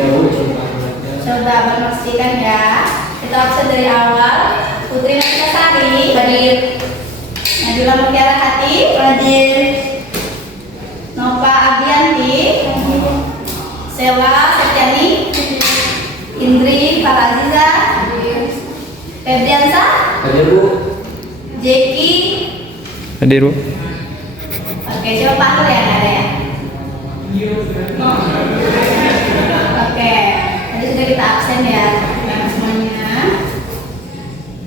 Ya Bu, Coba pastikan ya. Kita absen dari awal. Putri Nafisa Sari hadir. Najula Mutiara Hati hadir. Nova Abianti, Sewa Septiani, Indri Faraziza, Febriansa hadir Bu. Jeki. Hadir Bu. Oke, coba Pak Nur ya, ada ya. Oke, tadi sudah kita absen ya semuanya.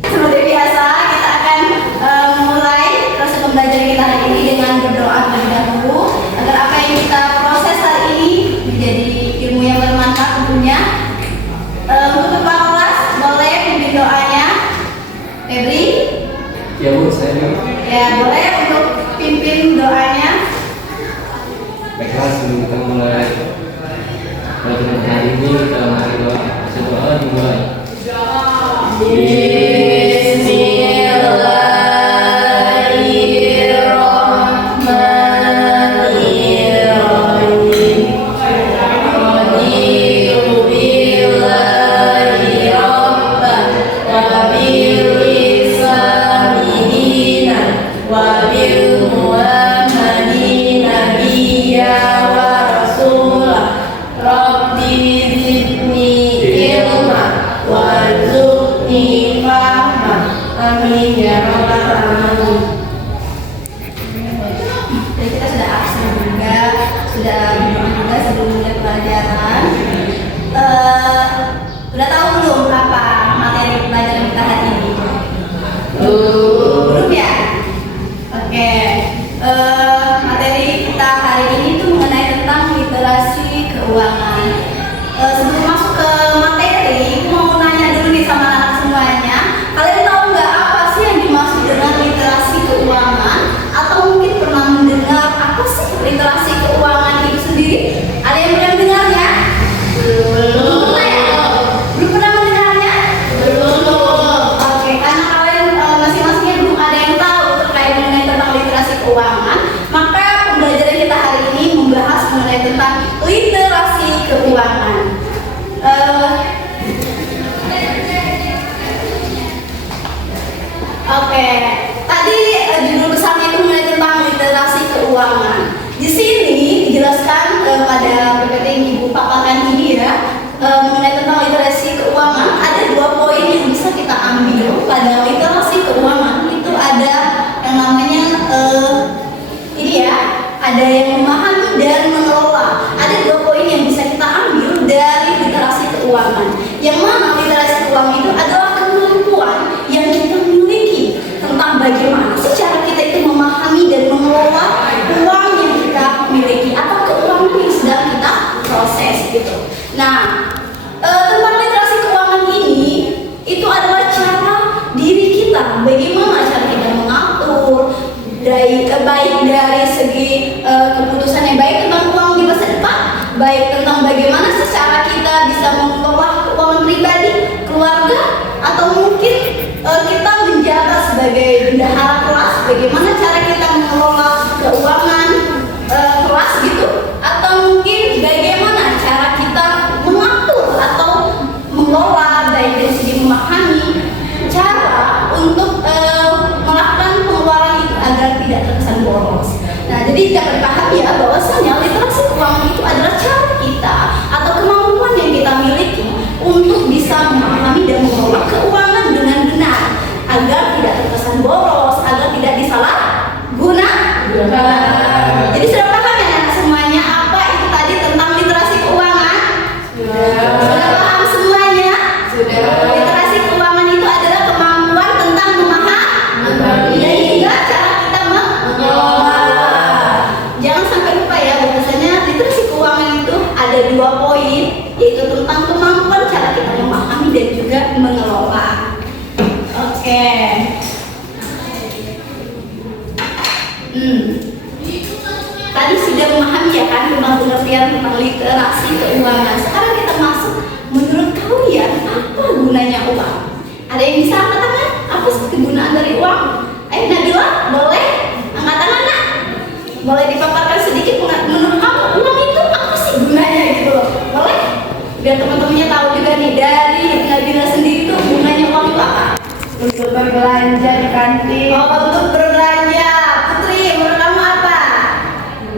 Seperti biasa, kita akan mulai proses pembelajaran kita hari ini dengan berdoa terlebih dahulu agar apa yang kita proses hari ini menjadi ilmu yang bermanfaat tentunya. Untuk kepala kelas boleh pimpin doanya, Febri. Ya Bu, saya juga. Ya boleh untuk pimpin doanya. Baiklah, sebelum kita mulai pelajaran hari ini, kita mari doa dimulai. Amin ya rabbal alamin. Jadi kita sudah absen juga, sudah berdoa juga sebelum mulai pelajaran. Udah tahu belum apa materi pelajaran kita hari ini? Belum ya? Oke. Materi kita hari ini tuh mengenai tentang literasi keuangan. Sebelum masuk ke materi, aku mau nanya dulu nih sama anak semuanya. Kalian tahu nggak apa sih yang dimaksud dengan literasi keuangan? Atau mungkin pernah mendengar apa sih literasi keuangan itu sendiri? Ada yang pernah mendengarnya? Belum pernah ya? Belum pernah mendengarnya? Belum. Oke, karena kalian masing-masingnya belum ada yang tahu terkait mengenai tentang literasi keuangan, maka pembelajaran kita hari ini membahas mengenai tentang literasi keuangan. Oke, tadi judul besarnya itu mengenai tentang literasi keuangan. Di sini dijelaskan pada PPT yang Ibu paparkan ini ya, mengenai tentang literasi keuangan. Ada 2 poin yang bisa kita ambil pada literasi keuangan. Itu ada yang namanya ini ya, ada yang memahami dan mengelola. Ada 2 poin yang bisa kita ambil dari literasi keuangan. Yang mana literasi keuangan itu adalah kemampuan yang kita miliki tentang bagaimana sih cara kita itu memahami dan mengelola uang yang kita miliki atau keuangan yang sedang kita proses gitu. Nah, tentang literasi keuangan ini itu adalah cara diri kita, bagaimana cara kita mengatur baik dari segi keputusan yang baik tentang uang di masa depan, baik tentang bagaimana sih cara kita bisa mengelola keuangan pribadi, keluarga, atau mungkin kita menjabat sebagai bendahara kelas, bagaimana cara kita mengelola keuangan kelas gitu, atau mungkin bagaimana cara kita mengatur atau mengelola baik dari segi memahami cara untuk melakukan pengeluaran itu agar tidak terkesan boros. Nah, jadi dapat dipahami ya bahwasanya literasi keuangan itu adalah cara kita atau kemampuan yang kita miliki untuk bisa memahami dan mengelola keuangan dengan benar agar tidak terkesan boros, agar tidak disalahgunakan. Jadi sudah paham ya anak semuanya apa itu tadi tentang literasi keuangan? Sudah paham semuanya? Sudah. Literasi keuangan itu adalah kemampuan tentang memahami dan juga cara kita mengelola. Jangan sampai lupa ya bahwasanya literasi keuangan itu ada 2 poin, yaitu tentang kemampuan cara kita memahami dan juga mengelola. Oke. Tadi sudah memahami ya kan tentang pengertian tentang literasi keuangan. Sekarang kita masuk, menurut kalian apa gunanya uang? Ada yang bisa angkat tangan? Apa sih kegunaan dari uang? Ayo Nabila, boleh angkat tangan nak? Boleh dipaparkan sedikit menurut kamu uang itu apa sih gunanya gitu loh? Boleh? biar teman-temannya tahu juga nih dari Nabila sendiri tuh gunanya uang itu apa? Untuk berbelanja di kantin. Oh, untuk berbelanja. Putri, menurut kamu apa?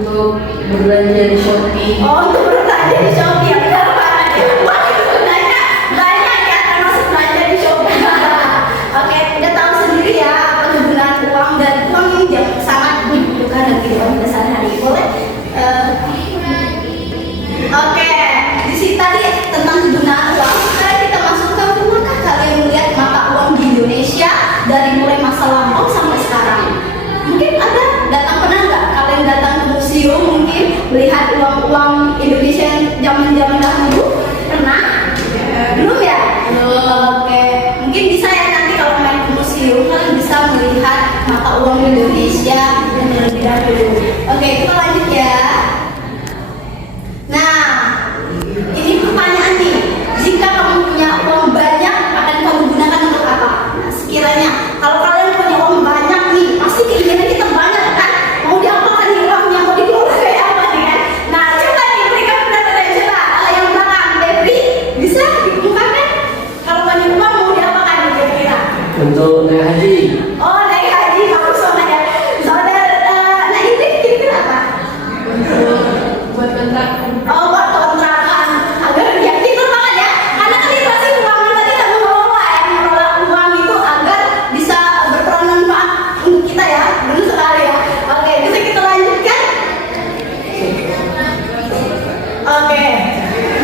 Untuk berbelanja di Shopee. Oh, untuk berbelanja di Shopee. Ya, benar banget. Uang itu sebenarnya banyak ya, termasuk belanja di Shopee. Oke, udah tahu sendiri ya apa kegunaan uang, dan uang ini sangat dibutuhkan dalam kehidupan kita sehari-hari. Boleh? Oke, di sini tadi tentang kegunaan uang. Sekarang kita masuk ke pernahkah kalian melihat mata uang di Indonesia dari mulai masa lampau sampai sekarang? Mungkin ada pernah nggak kalian datang ke museum mungkin melihat uang-uang Indonesia yang zaman-zaman dahulu? Pernah? Belum ya? Oke, mungkin bisa ya nanti kalau main ke museum kalian bisa melihat mata uang Indonesia yang terlebih dahulu. Oke, kita lanjut ya. Nah, ini pertanyaan nih. Jika kamu punya uang banyak, akan kamu gunakan untuk apa? Nah, sekiranya kalau kalian punya uang banyak nih, pasti keinginan kita banyak kan? Mau diapakan nih uangnya? Mau dikeluar kayak apa nih kan? Nah, coba nih berikan pendapat, coba yang belakang, Febri, bisa dibukakan? Kalau banyak uang mau diapakan nih kira-kira? Untuk naik haji. Oh, naik haji, bagus banget ya. Saudara, nah ini kira-kira apa? Buat kontrak. Oh, buat kontrakan. Agar ya itu banget ya. Karena kan literasi keuangan tadi kita mengelola ya, mengelola uang itu agar bisa berperan manfaat untuk kita ya. Benar sekali ya. Oke, bisa kita lanjutkan. Oke.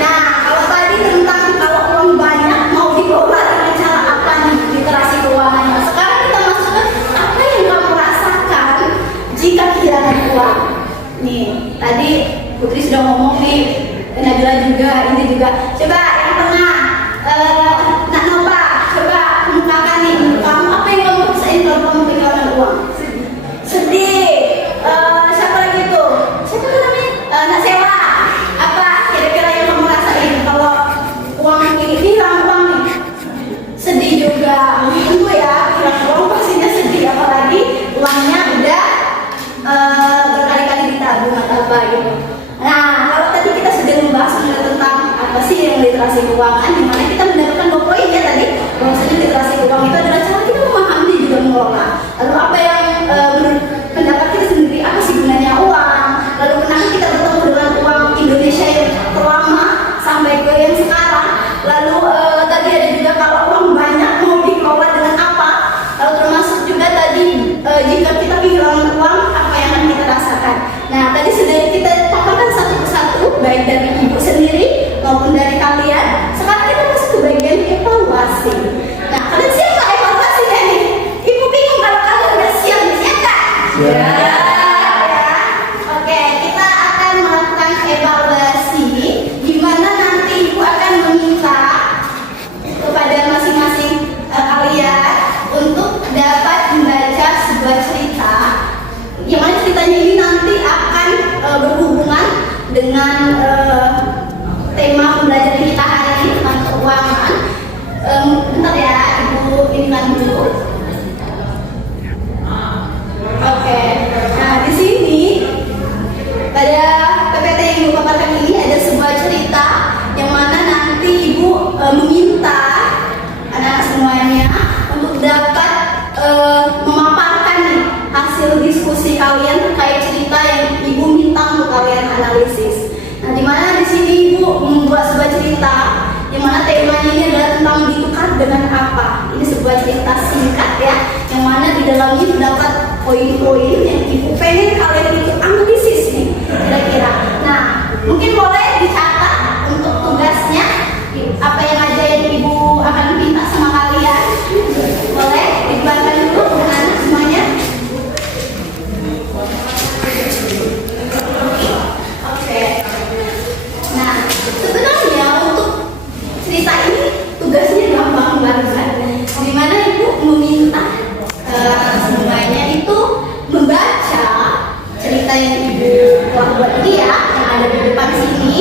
Nah, kalau tadi tentang kalau uang banyak mau dikelola dengan cara apa nih literasi keuangan. Nah, sekarang kita masuk ke apa yang kamu rasakan jika kehilangan uang. Nih, tadi Putri sudah ngomong nih, Nabila juga, ini juga. Coba yang tengah, Nak Nova, coba kemukakan nih, menurut kamu apa yang kamu rasain kalau kamu kehilangan uang? Sedih. Siapa lagi tuh? Siapa tuh namanya? Nak Sewa. Apa kira-kira yang kamu rasain kalau uang ini hilang uang nih? Sedih juga. Tentu ya, hilang uang pastinya sedih, apalagi uangnya udah berkali-kali ditabung atau apa gitu. Nah, kalau tadi kita sudah membahas mengenai tentang apa sih yang literasi keuangan, di mana kita mendapatkan 2 poin ya tadi, bahwasanya literasi keuangan itu adalah cara kita memahami juga mengelola. Lalu apa yang menurut pendapat kita sendiri, apa sih gunanya uang? Lalu kenapa kita bertemu dengan uang Indonesia yang terlama sampai ke yang sekarang? Lalu tadi ada juga kalau uang banyak mau dikelola dengan apa? Lalu termasuk juga tadi jika kita kehilangan uang, apa yang akan kita rasakan? Nah, tadi sudah kita paparkan satu persatu, baik dari ibu sendiri maupun dari kalian. Sekarang kita masuk ke bagian evaluasi. Nah, kalian siap nggak evaluasinya nih? Ibu bingung kalau kalian udah siap nggak? Ya. Oke, kita akan melakukan evaluasi, di mana nanti ibu akan meminta kepada masing-masing kalian untuk dapat membaca sebuah cerita, yang mana ceritanya ini nanti akan berhubungan dengan tema pembelajaran kita hari ini tentang keuangan. Bentar ya, ibu ingat dulu. Oke, nah di sini pada PPT yang ibu paparkan ini ada sebuah cerita yang mana nanti ibu meminta anak-anak semuanya untuk dapat memaparkan nih hasil diskusi kalian terkait cerita yang ibu minta untuk kalian analisis. Nah, di mana di sini ibu membuat sebuah cerita yang mana temanya ini adalah tentang ditukar dengan apa. Ini sebuah cerita singkat ya, yang mana di dalamnya terdapat poin-poin yang ibu pengen kalian itu analisis nih kira-kira. Nah, mungkin boleh dicatat untuk tugasnya apa yang aja yang ibu akan minta sama kalian. Boleh dibuatkan dulu anak-anak semuanya. Oke. Nah, sebenarnya untuk cerita ini tugasnya gampang banget. Di mana ibu meminta semuanya itu membaca cerita yang ibu buat ini ya, yang ada di depan sini.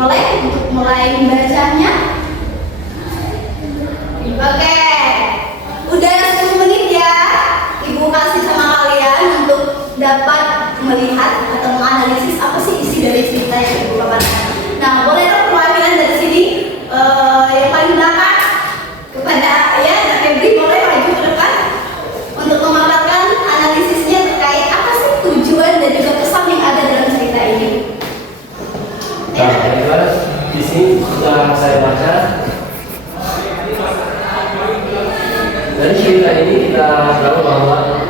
Boleh untuk mulai membacanya? Oke, udah 10 menit ya Ibu kasih sama kalian untuk dapat melihat atau menganalisis apa sih isi dari cerita yang Ibu paparkan. Nah, boleh dong perwakilan dari sini yang paling belakang kepada ya Febri, boleh maju ke depan untuk memaparkan analisisnya terkait apa sih tujuan dan juga pesan yang ada dalam cerita ini. Nah, baiklah, di sini sudah saya baca. Dari cerita ini kita tahu bahwa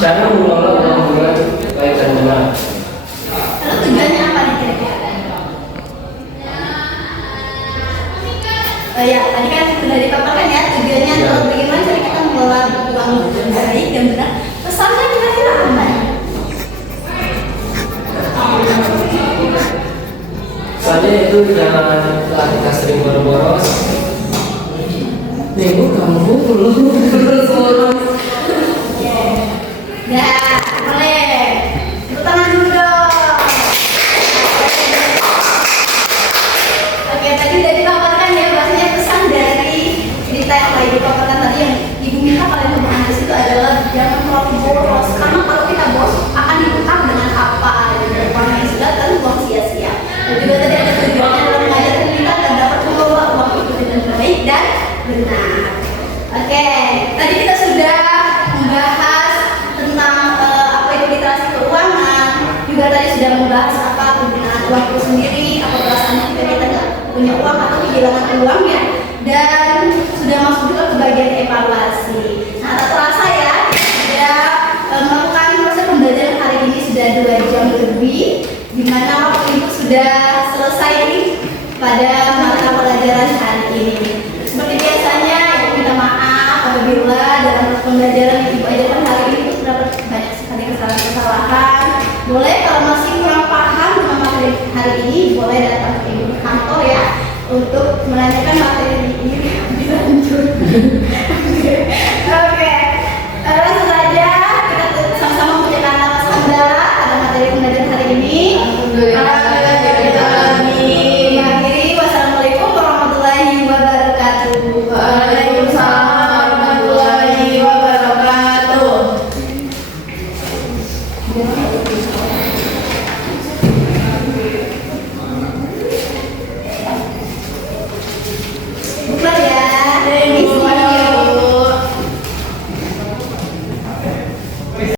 cara mengelola hubungan baik dan benar. Lalu tujuannya apa nih kira-kira? Ya, tadi kan sudah dipaparkan ya tujuannya adalah bagaimana cara kita mengelola uang dengan baik dan benar. Pesannya kira-kira apa? Soalnya itu jangan kita sering boros-boros. Nih, kamu belum boros-boros. Ya, boleh. Tepuk tangan dulu dong. Oke, tadi udah dipaparkan ya bahasanya pesan dari cerita yang tadi dipaparkan tadi yang Ibu minta kalian menganalisis itu adalah jangan terlalu boros, karena kalau kita boros akan ditukar dengan apa gitu. Uang yang sudah kan uang sia-sia. Dan juga tadi ada tujuannya adalah mengajarkan kita agar dapat mengelola uang itu dengan baik dan benar. Oke, tadi kita sudah membahas tentang apa itu literasi keuangan, juga tadi sudah membahas apa penggunaan uang itu sendiri, apa perasaannya kita nggak punya uang atau kehilangan uang ya, dan sudah masuk juga ke bagian evaluasi. Nah, tak terasa ya, sudah melakukan proses pembelajaran hari ini sudah 2 jam lebih, di mana waktu itu sudah selesai nih pada mata pelajaran hari ini. Seperti biasanya, Ibu minta maaf apabila dalam pembelajaran yang Ibu ajarkan hari ini itu terdapat banyak sekali kesalahan-kesalahan. Boleh kalau masih kurang paham dengan materi hari ini, boleh datang ke Ibu kantor ya untuk menanyakan materi ini lebih lanjut.